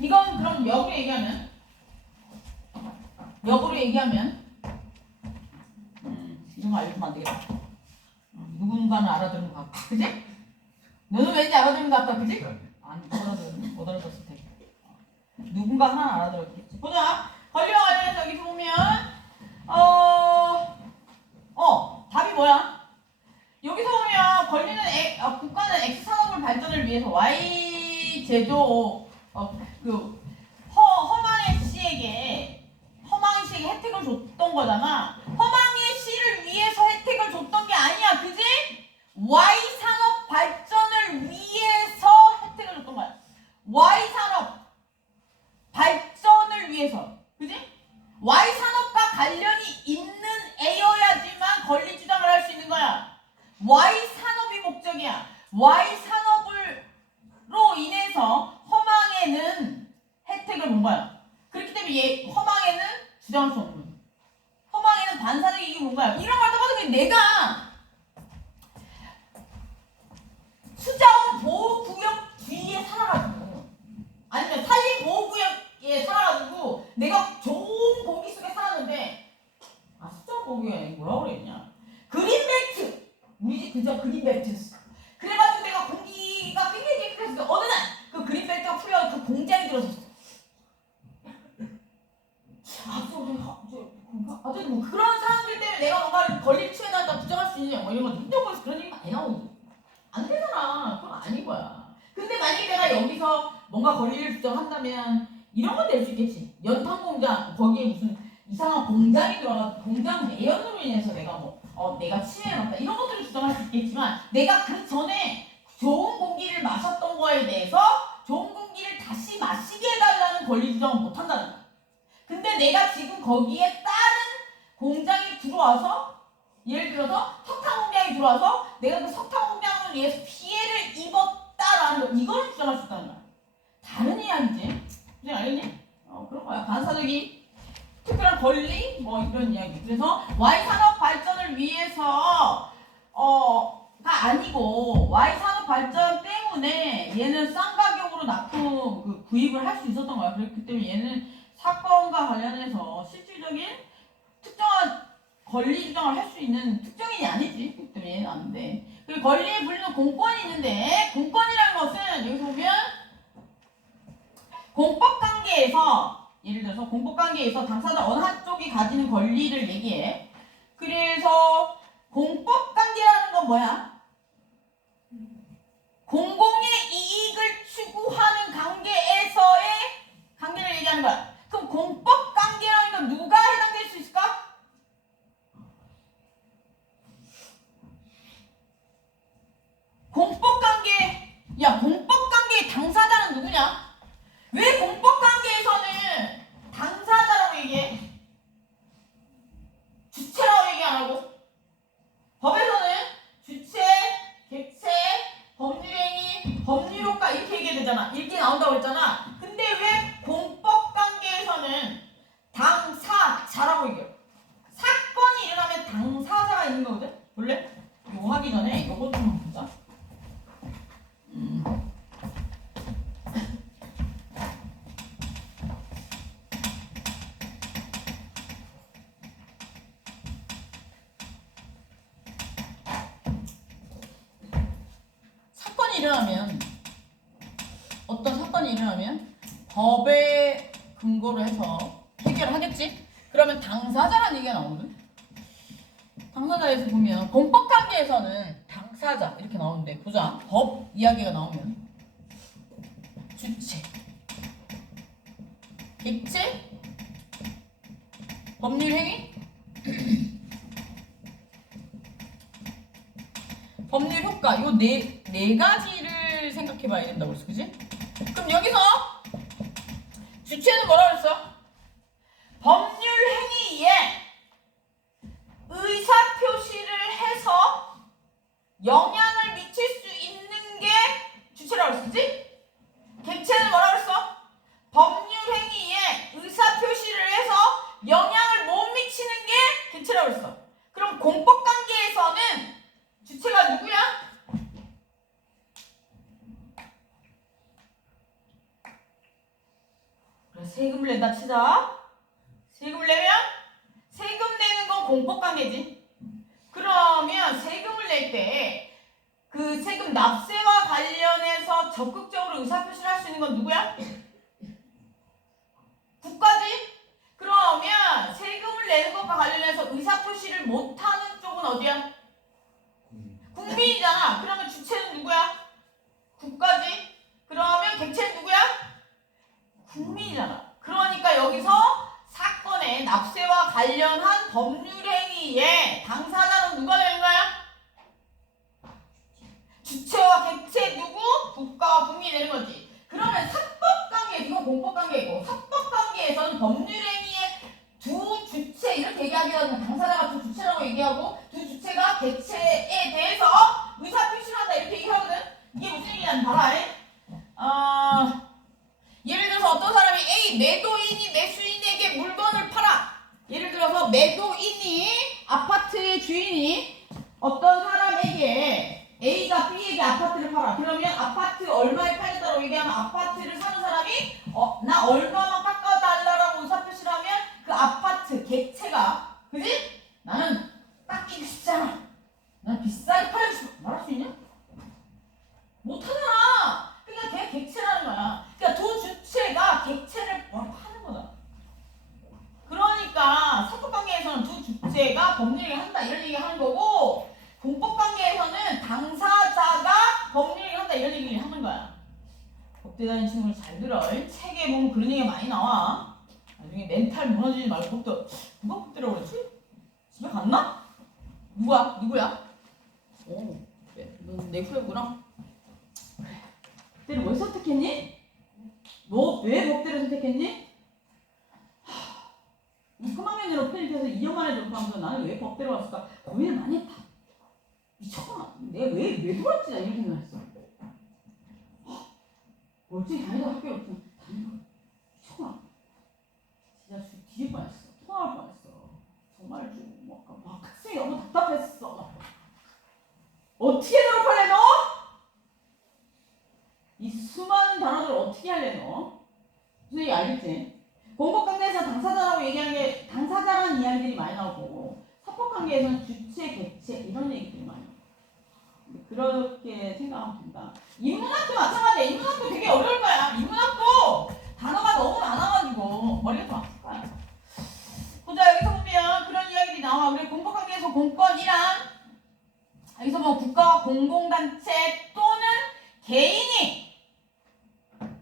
이건 그럼 역으로 얘기하면 이런 거 알려주면 안 되겠다. 누군가는 알아들은 것 같아. 그지? 너는 왠지 알아들은 것 같다. 그지? 아니 못 알아들었을 테니까. 누군가 하나 알아들었겠지. 보자. 권리와 관련해서 여기 보면 답이 뭐야? 여기서 보면 권리는 국가는 X 산업을 발전을 위해서 Y 제조 허망의 씨에게 혜택을 줬던 거잖아. 허망의 씨를 위해서 혜택을 줬던 게 아니야. 그지? Y 산업 발전을 위해서 혜택을 줬던 거야. Y 산업 발전을 위해서. 그지? Y 산업과 관련이 있는 애여야지만 권리 주장을 할 수 있는 거야. Y 산업이 목적이야. Y 산업으로 인해서 허망에는 혜택을 본 거야. 그렇기 때문에 허망에는 주장할 수 없는 거야. 허망에는 반사적 이익이 본 거야. 이런 걸 떠가지고 내가 수자원 보호구역 뒤에 살아가지고 아니면 산림보호구역에 살아가지고 내가 좋은 공기 속에 살았는데 수자원 보호구역이 아니고 뭐라고 그랬냐, 그린벨트. 우리 집 근처 그린벨트였어. 그래가지고 내가 공기가 굉장히 깨끗했을 어느 날 그 그린벨트가 풀려 그 공장에 들어섰어. 아주 뭐 그런 사람들 때문에 내가 뭔가 권리를 취해놨다 부정할 수 있느냐 뭐 이런 거 인정해서 그런 얘기 많이 나오지. 안 되잖아. 그건 아닌 거야. 근데 만약에 내가 여기서 뭔가 권리를 주장한다면 이런 건 될 수 있겠지. 연탄 공장 거기에 무슨 이상한 공장이 들어가서 공장 매연으로 인해서 내가 내가 침해해놨다 이런 것들을 주장할 수 있겠지만 내가 그 전에 좋은 공기를 마셨던 거에 대해서 좋은 공기를 다시 마시게 해달라는 권리 주장은 못한다는 거야. 근데 내가 지금 거기에 다른 공장이 들어와서 예를 들어서 석탄 공장이 들어와서 내가 그 석탄 공장을 위해서 피해를 입었다라는 거 이걸 주장할 수 있다는 거야. 다른 이야기지. 그냥 알겠니? 그런 거야. 반사적인 특별한 권리 뭐 이런 이야기. 그래서 Y 산업 발전을 위해서 가 아니고 Y 산업 발전 때문에 얘는 싼 가격으로 납품 구입을 할 수 있었던 거야. 그렇기 때문에 얘는 사건과 관련해서 실질적인 특정한 권리 주장을 할 수 있는 특정인이 아니지. 그렇기 때문에 얘는 안 돼. 그리고 권리에 불리는 공권이 있는데 공권이라는 것은 여기서 보면 공법관계에서 예를 들어서 공법관계에서 당사자 어느 한쪽이 가지는 권리를 얘기해. 그래서 공법관계라는 건 뭐야? 공공의 이익을 추구하는 관계에서의 관계를 얘기하는 거야. 그럼 공법관계라는 건 누가 해당될 수 있을까? 공법관계. 야, 공법관계의 당사자는 누구냐? 왜 공법관계에서는 당사자라고 얘기해? 주체라고 얘기 안 하고? 법에서는 주체, 객체, 법률행위, 법률효과 이렇게 얘기해야 되잖아. 이렇게 나온다고 했잖아. 근데 왜 공법관계에서는 당사자라고 얘기해? 사건이 일어나면 당사자가 있는 거거든? 볼래? 이거 하기 전에 이거 좀 보자. 어떤 사건이 일어나면 법에 근거로 해서 해결을 하겠지? 그러면 당사자라는 얘기가 나오거든? 당사자에서 보면 공법관계에서는 당사자 이렇게 나오는데 보자. 법 이야기가 나오면 주체, 객체, 법률행위, 법률효과 요 네 가지를 생각해봐야 된다고 그랬어. 그치? 그럼 여기서 주체는 뭐라고 그랬어? 법률행위에 의사표시를 해서 영향을 미칠 수 있는 게 주체라고 그랬지? 객체는 뭐라고 그랬어? 법률행위에 의사표시를 해서 영향을 못 미치는 게 객체라고 그랬어. 그럼 공법관계에서는 주체가 누구야? 세금을 낸다 치자. 세금을 내면 세금 내는 건 공법관계지. 그러면 세금을 낼 때 그 세금 납세와 관련해서 적극적으로 의사표시를 할 수 있는 건 누구야? 국가지? 그러면 세금을 내는 것과 관련해서 의사표시를 못하는 쪽은 어디야? 국민이잖아. 그러면 주체는 누구야? 국가지? 그러면 객체는 누구야? 국민이잖아. 그러니까 여기서 사건의 납세와 관련한 법률 행위에 당사자는 누가 되는 거야? 주체와 객체 누구? 국가와 국민이 되는 거지. 그러면 사법관계, 이건 공법관계이고 사법관계에서는 법률행위의 두 주체 이렇게 얘기하기도 하면 당사자가 두 주체라고 얘기하고 두 주체가 객체에 대해서 의사표시를 한다 이렇게 얘기하거든. 이게 무슨 얘기냐면 봐라. 예를 들어서 어떤 사람이 A 매도인이 매수인에게 물건을 팔아. 예를 들어서 매도인이 아파트의 주인이 어떤 사람에게 A가 B에게 아파트를 팔아. 그러면 아파트 얼마에 팔겠다고 얘기하면 아파트를 사는 사람이 나 얼마만 깎아달라고 의사표시를 하면 그 아파트 객체가 그지? 나는 깎이고 싶잖아. 난 비싸게 팔아주고 말할 수 있냐? 못하잖아. 그러니까 걔 객체라는 거야. 그러니까 두 주체가 객체를 파는 거다. 그러니까 사법관계에서는 두 주체가 법률을 한다 이런 얘기 하는 거고 공법관계에서는 당사자가 법률을 한다 이런 얘기를 하는 거야. 법대 다니는 친구들 잘 들어. 책에 보면 그런 얘기가 많이 나와. 나중에 멘탈 무너지지 말고 누가 법대라고 그랬지? 집에 갔나? 누구야? 오, 넌 내 후배구나. 법대를 왜 선택했니? 너 왜 법대를 선택했니? 이 3학년으로 편입해서 2년 만에 졸업하면서 나는 왜 법대로 왔을까 고민을 많이 했다. 미쳤구나. 내가 왜 돌았지? 나 이런 생각했어. 멀쩡히 다니던 학교를 다닌 거야. 미쳤구나. 진짜 뒤질 뻔했어. 통화할 뻔했어. 정말 좀 막 학생이 너무 답답했어. 어떻게 졸업할래 너? 이 수많은 단어들 어떻게 할래 너? 무슨 얘기 알겠지? 공법관계에서 당사자라고 얘기하는 게 당사자라는 이야기들이 많이 나오고 사법관계에서는 주체, 객체 이런 얘기들이 많이 나오고 그렇게 생각하면 된다. 인문학도 마찬가지야. 인문학도 되게 어려울 거야. 인문학도 단어가 너무 많아가지고 머리가 좀 아플 거야. 보자 여기서 보면 그런 이야기들이 나와. 우리 공법관계에서 공권이란 여기서 뭐 국가와 공공단체 또는 개인이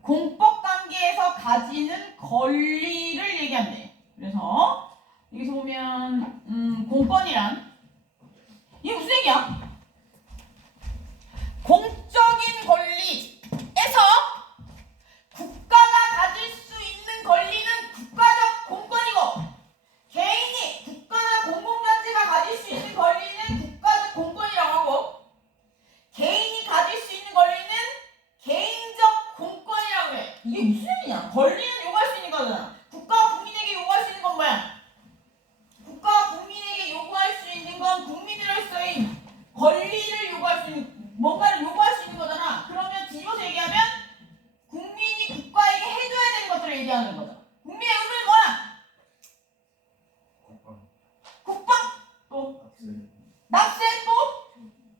공법관계에서 가지는 권리를 얘기한대. 그래서 여기서 보면 공권이란 이게 무슨 얘기야? 공적인 권리에서 국가가 가질 수 있는 권리는 국가적 공권이고 개인이 국가나 공공단체가 가질 수 있는 권리는 국가적 공권이라고 하고 개인이 가질 수 있는 권리는 개인적 공권이라고 해. 이게 무슨 얘기냐? 권리는 요구할 수 있는 거잖아. 국가가 국민에게 요구할 수 있는 건 뭐야? 국가가 국민에게 요구할 수 있는 건 국민으로서의 권리를 요구할 수 있는 뭔가를 요구할 수 있는 거잖아. 그러면 뒤집어서 얘기하면 국민이 국가에게 해줘야 되는 것들을 얘기하는 거잖아. 국민의 의무는 뭐야? 국방 또 납세 또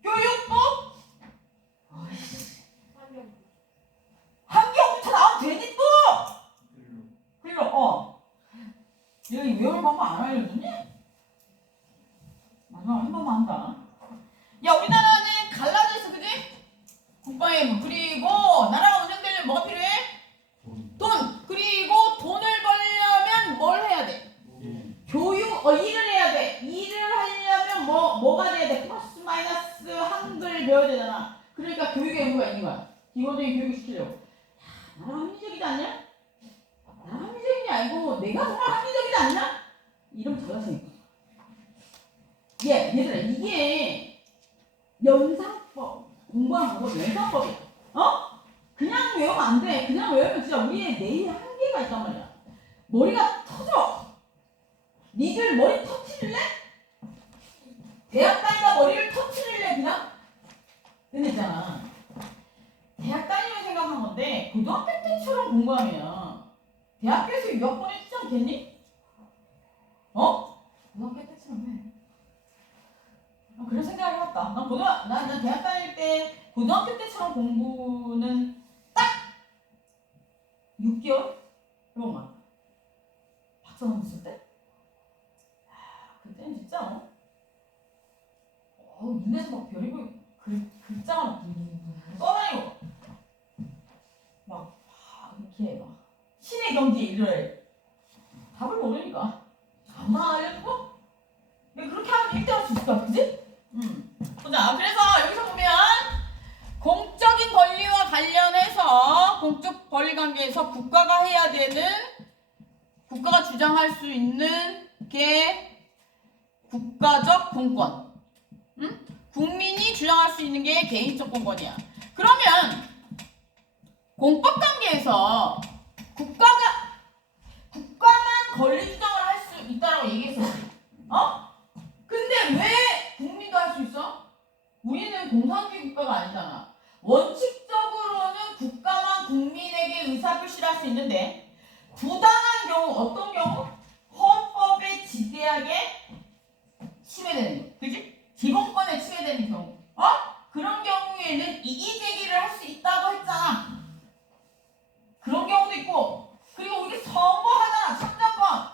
교육 또 환경부터 나오면 되니 또 그리고 여기 외우는 방법 안 알려줬니? 마지막으로 한 번만 한다. 야 우리나라는 갈라져 있어 그지? 국방의 의무. 그리고 나라가 운영되려면 뭐가 필요해? 돈. 그리고 돈을 벌려면 뭘 해야 돼? 교육, 일을 해야 돼. 일을 하려면 뭐가 돼야 돼? 플러스 마이너스 한글 배워야 되잖아. 그러니까 교육의 의무가 있는 거야. 기본적인 교육을 시키려고. 야, 나라 합리적이지 않냐? 나라 합리적인 게 아니고 내가 정말 합리적이지 않냐? 이러면 저자생이 얘들아 이게 연상법 공부하는 방법 연상법이야. 그냥 외우면 안 돼. 그냥 외우면 진짜 우리의 내일 한계가 있단 말이야. 머리가 터져. 니들 머리 터트릴래? 대학 다니다 머리를 터트릴래 그냥? 근데 있잖아 대학 다니면 생각한 건데 고등학교 때처럼 공부하면 대학교에서 유학 보내주지 않겠니? 어? 고등학교 때처럼 해. 그런 생각을 해봤다. 난 대학 다닐 때 고등학교 때처럼 공부는 딱 6개월? 해본가? 박사 넘었을 때? 그때는 진짜 눈에서 막 별이고 글자가 막 떠다니고 막 이렇게 막 신의 경지에 이르래. 답을 모르니까 아무나 알려주고 그렇게 하면 1등 할 수 있을까? 그지? 보자. 그래서 여기서 보면 공적인 권리와 관련해서 공적 권리 관계에서 국가가 해야 되는 국가가 주장할 수 있는 게 국가적 공권. 국민이 주장할 수 있는 게 개인적 공권이야. 그러면 공법 관계에서 국가만 권리 주장을 할 수 있다라고 얘기했어. 근데 왜 국민도 할 수 있어? 우리는 공산주의 국가가 아니잖아. 원칙적으로는 국가만 국민에게 의사표시를 할 수 있는데 부당한 경우 어떤 경우? 헌법에 지대하게 침해되는 거. 그지? 기본권에 침해되는 경우. 그런 경우에는 이의제기를 할 수 있다고 했잖아. 그런 경우도 있고 그리고 우리 선거하잖아. 참정권.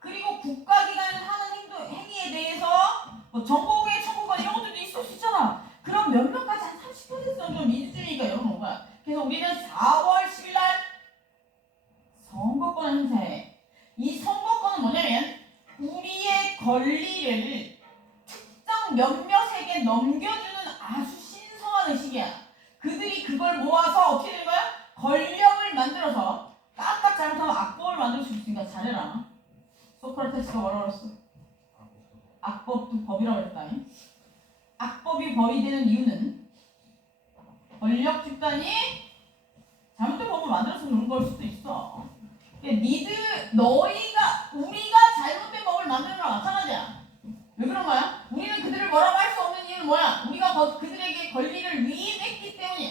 그리고 국가기관이 하는 행위에 대해서 정보공개 청구권 이런 것들도 있을 수 있잖아. 그럼 몇몇까지 한 30% 정도 민주주의가 이런 건가. 그래서 우리는 4월 10일 날 선거권을 행사해. 이 선거권은 뭐냐면 우리의 권리를 특정 몇몇에게 넘겨주는 아주 신성한 의식이야. 그들이 그걸 모아서 어떻게 되는 거야? 권력을 만들어서 깜빡 잘못하면 악법을 만들 수 있으니까 잘해라. 소크라테스가 뭐라 그랬어? 악법도 법이라고 그랬다니. 악법이 법이 되는 이유는 권력 집단이 잘못된 법을 만들어서 그런 걸 수도 있어. 우리가 잘못된 법을 만드는 거랑 마찬가지야. 왜 그런 거야? 우리는 그들을 뭐라고 할 수 없는 이유는 뭐야? 우리가 그들에게 권리를 위임했기 때문이야.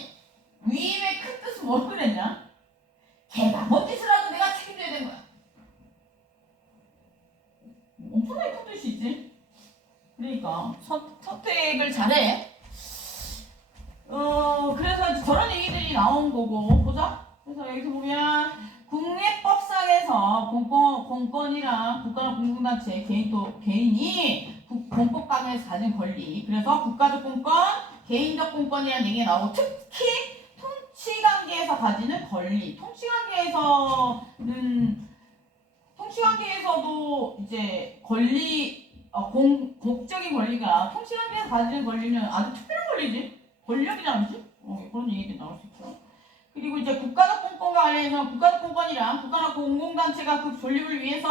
위임의 큰 뜻은 뭐라고 그랬냐? 걔가 뭔 짓을 하든 내가 책임져야 되는 거야. 엄청나게 큰 뜻이 있지. 그러니까 선택을 잘해. 그래서 저런 얘기들이 나온 거고. 보자. 그래서 여기서 보면 국내법상에서 공권이랑 국가나 공공단체 개인이 공법 방해에서 가진 권리. 그래서 국가적 공권, 개인적 공권이라는 얘기가 나오고 특히 통치관계에서 가지는 권리. 통치관계에서도 이제 권리, 공적인 권리가 통치관계에서 가지는 권리는 아주 특별한 권리지. 권력이잖아, 그지? 그런 얘기들이 나올 수 있고. 그리고 이제 국가적 공권과 관련해서 국가적 공권이란 국가나 공공단체가 그 존립을 위해서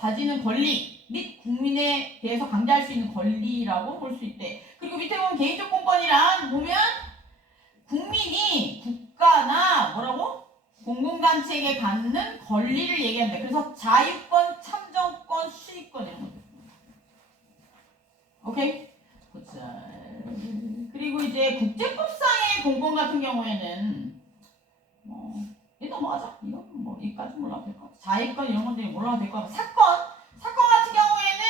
가지는 권리 및 국민에 대해서 강제할 수 있는 권리라고 볼 수 있대. 그리고 밑에 보면 개인적 공권이란 보면 국민이 국가나 뭐라고? 공공단체에게 갖는 권리를 얘기한다. 그래서 자유권, 참정권, 수익권 이런 거. 오케이? 보자. 그리고 이제 국제법상의 공권 같은 경우에는 일단 뭐 하자. 이건 여기까지 몰라도 될 것 같아. 자위권 이런 것들이 몰라도 될 것 같아. 사건 같은 경우에는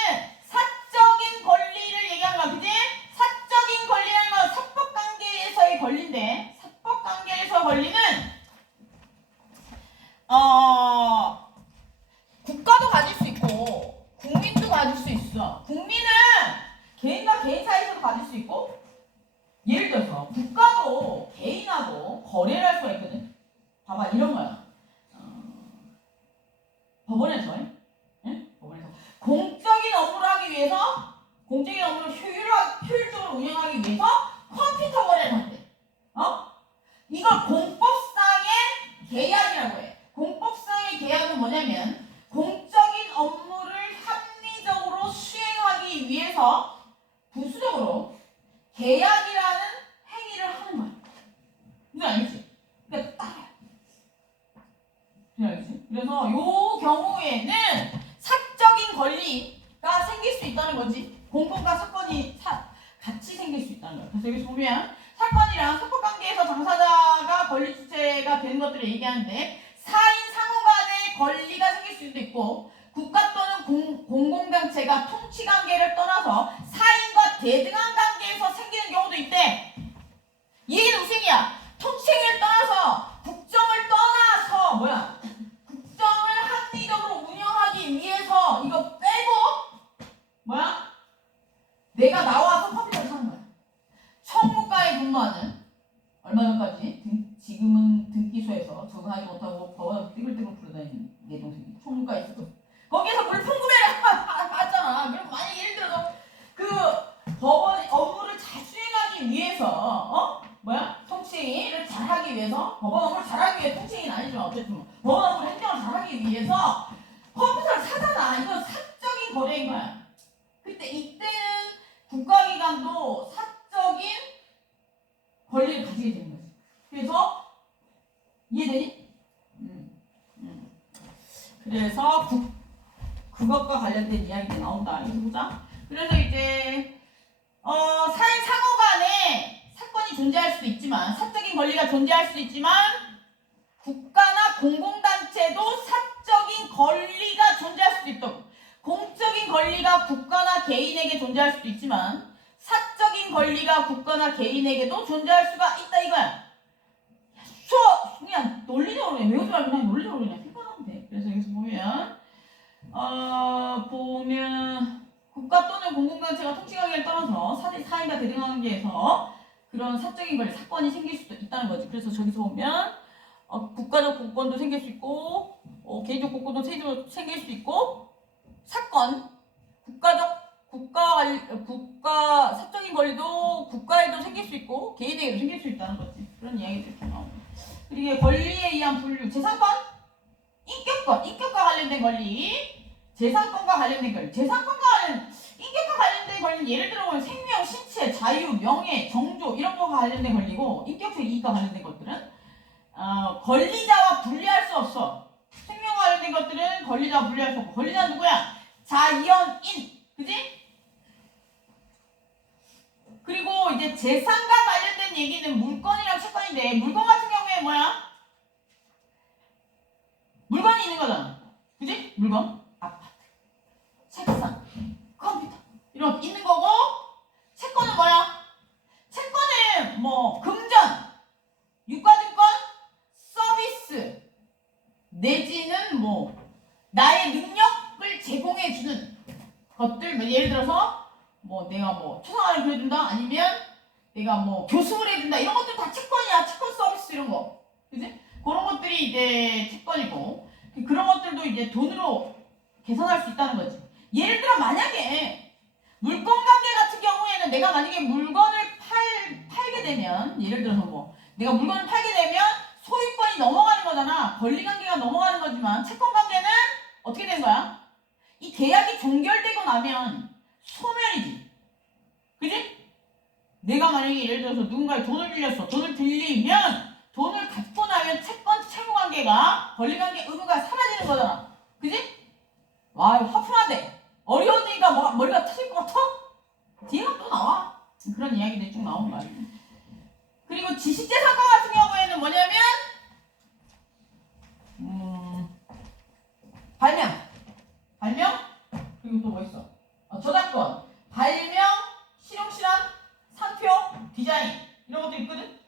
사적인 권리를 얘기하는 거야. 그지? 사적인 권리라는 건 사법관계에서의 권리인데 사법관계에서 권리는 국가도 가질 수 있고 국민도 가질 수 있어. 국민은 개인과 개인 사이에서도 가질 수 있고 예를 들어서 국가도 개인하고 거래를 할 수가 있거든. 봐봐 이런 거야. 법원에서 공적인 업무를 하기 위해서 공적인 업무를 효율적으로 운영하기 위해서 컴퓨터 거래를 한대. 이걸 공법상의 계약이라고 해. 공법상의 계약은 뭐냐면 공적인 업무를 합리적으로 수행하기 위해서 부수적으로 계약이라는 행위를 하는 거야. 이거 알겠지? 그러니까 딱 알겠지? 그래서 요 경우에는 사적인 권리가 생길 수 있다는 거지. 공권과 사건이 같이 생길 수 있다는 거야. 그래서 여기 보면 사건이랑 사건관계에서 당사자가 권리 주체가 되는 것들을 얘기하는데 수도 있고 국가 또는 공공단체가 통치관계를 떠나서 사인과 대등한 관계에서 생기는 경우도 있대. 이 얘기는 무슨 얘기야? 통치관계를 떠나서 국정을 떠나서 뭐야? 국정을 합리적으로 운영하기 위해서 이거 빼고 뭐야? 내가 나와서 커피를 사는 거야. 청구과에 근무하는 얼마 전까지 지금은 등기소에서 적응하지 못하고 법원 띠글띠글 부르다니는 내 동생이 청구과에 있었거든. 거기에서 물품 구매를 봤잖아. 그럼 만약 예를 들어서 그 법원 업무를 잘 수행하기 위해서 뭐야? 통치를 잘하기 위해서 법원 업무를 잘하기 위해 통치는 아니지만 어쨌든 법원 업무를 행정을 잘하기 위해서 컴퓨터를 사잖아. 이건 사적인 거래인 거야. 이때는 국가기관도 사적인 권리를 가지게 되는 거지. 그래서 이해되니? 그래서 그것과 관련된 이야기가 나온다. 이거 보자. 그래서 이제 사인 상호 간에 사건이 존재할 수도 있지만 사적인 권리가 존재할 수도 있지만 국가나 공공단체도 사적인 권리가 존재할 수도 있다고. 공적인 권리가 국가나 개인에게 존재할 수도 있지만 사적인 권리가 국가나 개인에게도 존재할 수가 있다 이거야. 그냥 논리적으로 그냥 외우지 말고 그냥 논리적으로 그냥 생각하면 돼. 그래서 여기서 보면 국가 또는 공공단체가 통치관계를 떠나서 사인과 대등관계에서 그런 사적인 권리, 사건이 생길 수도 있다는 거지. 그래서 저기서 보면 국가적 공권도 생길 수 있고 개인적 공권도 생길 수 있고 사건, 국가 사적인 권리도 국가에도 생길 수 있고 개인에게도 생길 수 있다는 거지. 그런 이야기들이 이렇게 나옵니다. 그리고 권리에 의한 분류, 재산권, 인격과 관련된 권리, 재산권과 관련된 권리, 인격과 관련된 권리는 예를 들어 보면 생명, 신체, 자유, 명예, 정조 이런 거가 관련된 권리고 인격적 이익과 관련된 것들은 권리자와 분리할 수 없어. 생명과 관련된 것들은 권리자와 분리할 수 없고 권리자는 누구야? 자연인, 그지? 그리고 이제 재산과 관련된 얘기는 물건이랑 채권인데 물건 같은 경우에 뭐야? 물건이 있는 거잖아. 그지? 물건, 아파트, 책상, 컴퓨터 이런 거 있는 거고 채권은 뭐야? 채권은 뭐 금전, 유가증권, 서비스 내지는 뭐 나의 능력을 제공해주는 것들. 뭐 예를 들어서 뭐 내가 뭐 초상화를 그려준다 아니면 내가 뭐 교습을 해준다 이런 것들 다 채권이야. 채권 서비스 이런 거, 그지? 그런 것들이 이제 채권이고 그런 것들도 이제 돈으로 계산할 수 있다는 거지. 예를 들어 만약에 물건 관계 같은 경우에는 내가 만약에 물건을 팔게 되면 예를 들어서 뭐 내가 물건을 팔게 되면 소유권이 넘어가는 거잖아. 권리 관계가 넘어가는 거지만 채권 관계는 어떻게 된 거야? 이 계약이 종결되고 나면 소멸이지. 그지? 내가 만약에 예를 들어서 누군가에 돈을 빌렸어. 돈을 빌리면 돈을 갚고 나면 채권 채무 관계가 권리 관계 의무가 사라지는 거잖아. 그지? 와, 이거 화풀한데 어려우니까 머리가 터질 것 같아? 뒤에가 또 나와. 그런 이야기들이 쭉 나오는 거야. 그리고 지식재산권 같은 경우에는 뭐냐면 발명 그리고 또 뭐 있어? 저작권, 발명, 실용실현, 상표, 디자인 이런 것도 있거든.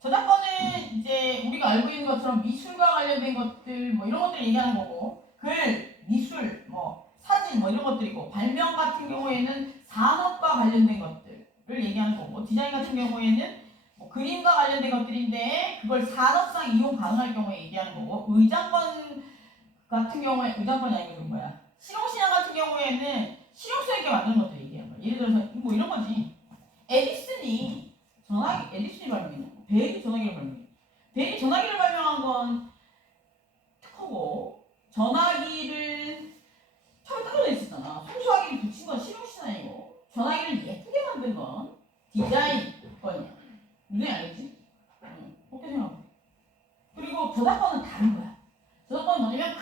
저작권은 이제 우리가 알고 있는 것처럼 미술과 관련된 것들 뭐 이런 것들 얘기하는 거고 글, 미술, 뭐 사진 뭐 이런 것들이고 발명 같은 경우에는 산업과 관련된 것들을 얘기하는 거고 디자인 같은 경우에는 뭐 그림과 관련된 것들인데 그걸 산업상 이용 가능할 경우에 얘기하는 거고 의장권 같은 경우에 의장권이 아니고 그런 거야. 실용신앙 같은 경우에는 실용성 있게 만드는 것들 얘기하는 거야. 예를 들어서 뭐 이런 거지. 에디슨이 발명했냐? 벨이 전화기를 발명했냐? 벨이 전화기를 발명한 건 특허고 전화기를 처음에 떨어져 있었잖아. 손수화기를 붙인 건 실용신앙이고 전화기를 예쁘게 만든 건 디자인권이야. 무슨 알겠지? 어떻게 생각해? 그리고 저작권은 다른 거야. 저작권은 뭐냐면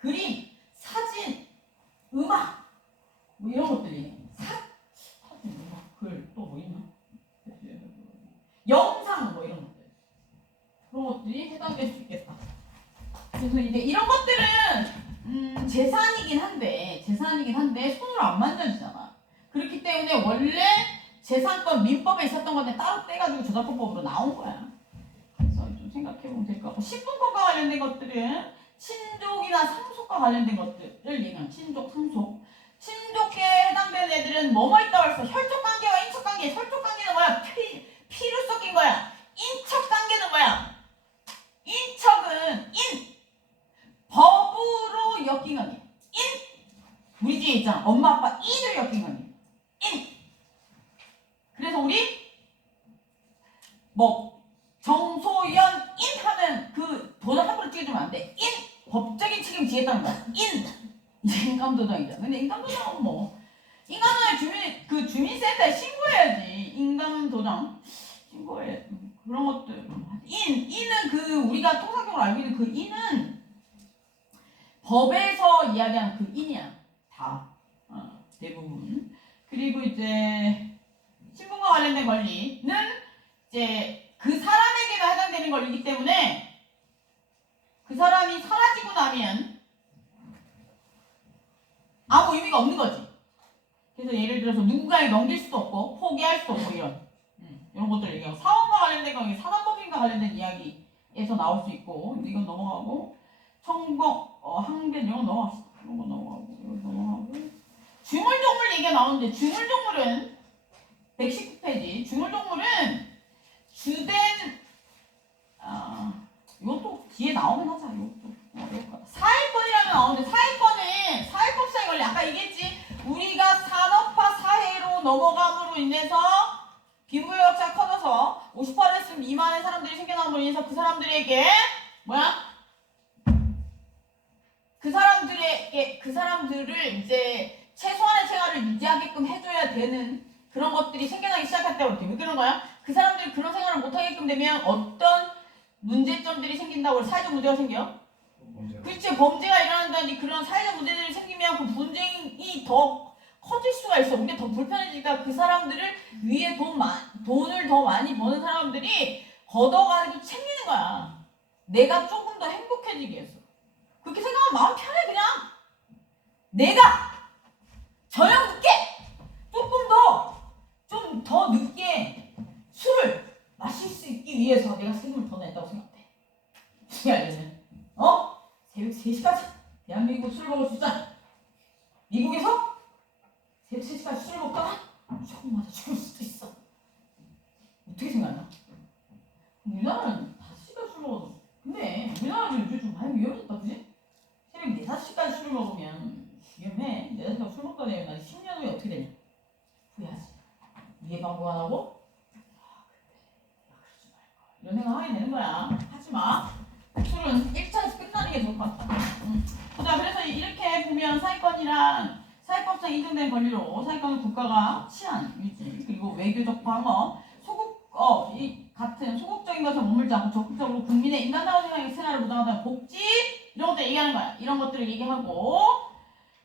그림, 사진, 음악 뭐 이런 것들이 사진, 음악, 글 또 뭐 있나? 영상 뭐 이런 것들 그런 것들이 해당될 수 있겠다. 그래서 이제 이런 것들은 재산이긴 한데 손으로 안 만져지잖아. 그렇기 때문에 원래 재산권 민법에 있었던 건데 따로 떼가지고 저작권법으로 나온 거야. 그래서 좀 생각해보면 될 것 같고, 신분권과 관련된 것들은 친족이나 상속과 관련된 것들을 얘기하는 친족, 상속. 친족에 해당되는 애들은 뭐뭐 있다고 했어? 혈족관계와 인척관계. 혈족관계는 뭐야? 피로 섞인 거야. 인척관계는 뭐야? 인척은 법으로 엮인 관계. 우리 집에 있잖아. 엄마 아빠 인을 엮인 관계. 그래서 우리 뭐 정소연 하면 그 도장 함부로 찍어주면 안 돼. 법적인 책임 지겠다는 거야. 이제 인감도장이잖아. 근데 인감도장은 뭐 인감도장 주민센터에 신고해야지. 인감도장 신고해. 그런 것들. 인은 우리가 통상적으로 알고 있는 그 인은 법에서 이야기하는 그 인이야. 다. 대부분. 그리고 이제 신분과 관련된 권리는 이제 그 사람에게만 해당되는 권리이기 때문에 그 사람이 사라지고 나면 아무 의미가 없는 거지. 그래서 예를 들어서 누군가에 넘길 수도 없고 포기할 수도 없고 이런 것들 얘기하고, 사원과 관련된 거, 산업법인과 관련된 이야기에서 나올 수 있고, 이건 넘어가고, 청법, 항변 이런 거 넘어갔어. 이런 거 넘어가고, 이런 거 넘어가고, 주물동물 얘기가 나오는데, 주물동물은 119페이지. 주물동물은 주된 이것도 뒤에 나오긴 하자. 이것도 사회권이라면 나오는데, 사회권은 사회법상의 권리. 아까 얘기했지. 우리가 산업화 사회로 넘어감으로 인해서 빈부격차가 커져서 50% 미만의 사람들이 생겨남으로 인해서 그 사람들에게 그 사람들을 이제 최소한의 생활을 유지하게끔 해줘야 되는 그런 것들이 생겨나기 시작할 때 어떻게 왜 그런 거야? 그 사람들이 그런 생활을 못하게끔 되면 어떤 문제점들이 생긴다고 사회적 문제가 생겨? 그렇지. 범죄가 일어난다니 그런 사회적 문제들이 생기면 그 분쟁이 더 커질 수가 있어. 우리가 더 불편해지니까 그 사람들을 위에 돈을 더 많이 버는 사람들이 걷어가지고 챙기는 거야. 내가 조금 더 행복해지기 위해서. 그렇게 생각하면 마음 편해. 그냥 내가 저녁 늦게 좀 더 늦게 술을 마실 수 있기 위해서 내가 세금을 더 냈다고 생각해. 중요하려면 새벽 3시까지 대한민국 술을 먹을 수 있잖아. 미국에서 새벽 3시까지 술을 먹다가 조금 맞아 죽을 수도 있어. 어떻게 생각하나? 우리나라는 5시까지 술 먹어도. 근데 우리나라는 요즘 좀 많이 위험해졌다. 그지? 새벽 4, 5시까지 술을 먹으면 위험해. 내가 생각 술 먹다 내면 난 10년 후에 어떻게 되냐? 후회하지. 위에 방법 안 하고 그러지 말걸. 이런 생각 하게 되는 거야. 하지 마. 술은 1차에서 끝나는 게 좋을 것 같다. 자, 그래서 이렇게 보면 사회권이란 사회법상 인정된 권리로 사회권은 국가가 치안, 유지, 그리고 외교적 방어, 같은 소극적인 것을 머물지 않고 적극적으로 국민의 인간다운 생활을 보장하는 복지, 이런 것들 얘기하는 거야. 이런 것들을 얘기하고,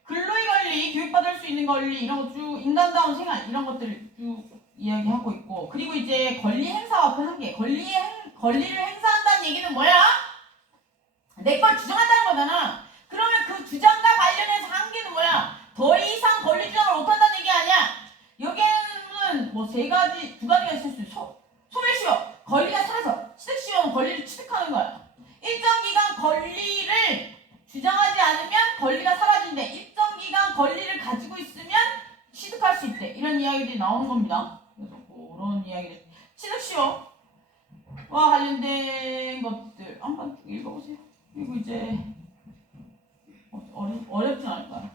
근로의 권리, 교육받을 수 있는 권리, 이런 것 쭉 인간다운 생활, 이런 것들을 쭉 이야기하고 있고, 그리고 이제 권리 행사와 그 한계, 권리를 행사한다는 얘기는 뭐야? 내 걸 주장한다는 거잖아. 그러면 그 주장과 관련해서 한계는 뭐야? 더 이상 권리 주장을 못한다는 얘기 아니야. 여기에는 뭐 두 가지가 있을 수 있어. 소멸시효, 권리가 사라져. 취득시효는 권리를 취득하는 거야. 일정 기간 권리를 주장하지 않으면 권리가 사라진대. 일정 기간 권리를 가지고 있으면 취득할 수 있대. 이런 이야기들이 나오는 겁니다. 그래서 그런 이야기들. 취득시효와 관련된 것들 한번 쭉 읽어보세요. 그리고 이제 어렵진 않을 거야.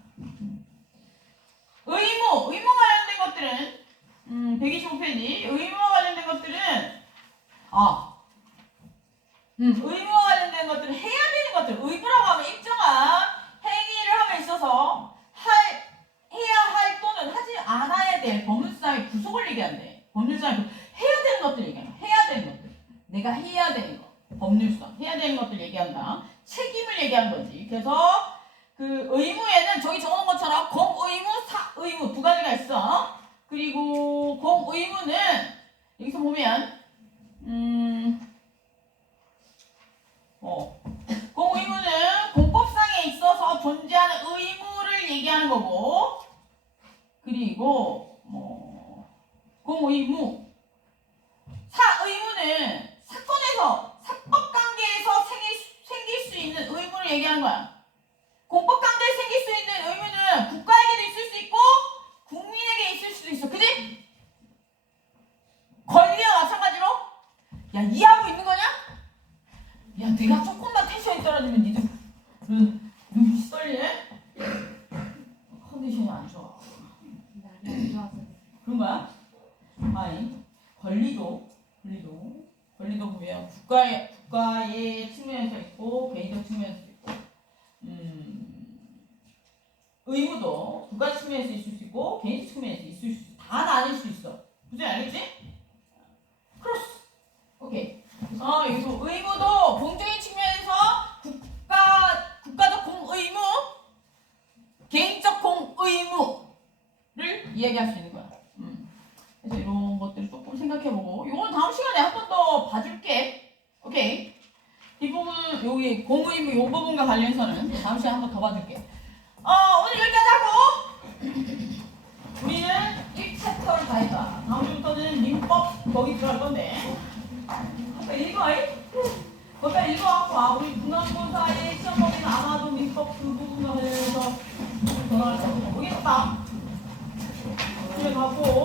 의무 관련된 것들은 125페이지. 의무와 관련된 것들은 의무와 관련된 것들은 해야 되는 것들. 의무라고 하면 일정한 행위를 함에 있어서 해야 할 또는 하지 않아야 될 법률상의 구속을 얘기한대. 법률상의 해야 되는 것들 얘기하는 거야. 해야 되는 것들. 내가 해야 되는 거. 법률상 해야 되는 것들 얘기한다. 책임을 얘기한 거지. 그래서 그 의무에는 저기 적어놓은 것처럼 공의무, 사의무 두 가지가 있어. 그리고 공의무는 여기서 보면 공의무는 사의무. 사의무는 사법 관계에서 생길 수 있는 의무를 얘기하는 거야. 공법 관계에 생길 수 있는 의무는 국가에게도 있을 수 있고 국민에게 있을 수도 있어. 그지? 권리와 마찬가지로 야 이해하고 있는 거냐? 야 내가 조금만 텐션이 떨어지면 니들 눈빛이 떨리네? 컨디션이 안 좋아. 그런 거야? 아니 권리도 보면 국가의 측면에서 있고 개인적 측면에서 있고 의무도 국가 측면에서 있을 수 있고 개인적 측면에서 있을 수 있어. 다 나뉠 수 있어. 무슨 알겠지? 크로스. 오케이. 여기서 의무도 공적인 측면에서 국가적 공의무, 개인적 공의무를 이야기할 수 있는 거야. 그래서 이런 것들을 조금 생각해보고, 이건 다음 시간에 한 번 더 봐줄게. 오케이. 이 부분, 여기 공의무 이 부분과 관련해서는 다음 시간에 한 번 더 봐줄게. 오늘 여기까지 하고, 우리는 1챕터를 다 했다. 다음 주부터는 민법 거기 들어갈 건데. 아까 거기까지 읽어갖고, 우리 중간고사의 시험범위는 아마도 민법 그 부분과 관련해서 전화할 거고, 모르겠다. 그래 갖고,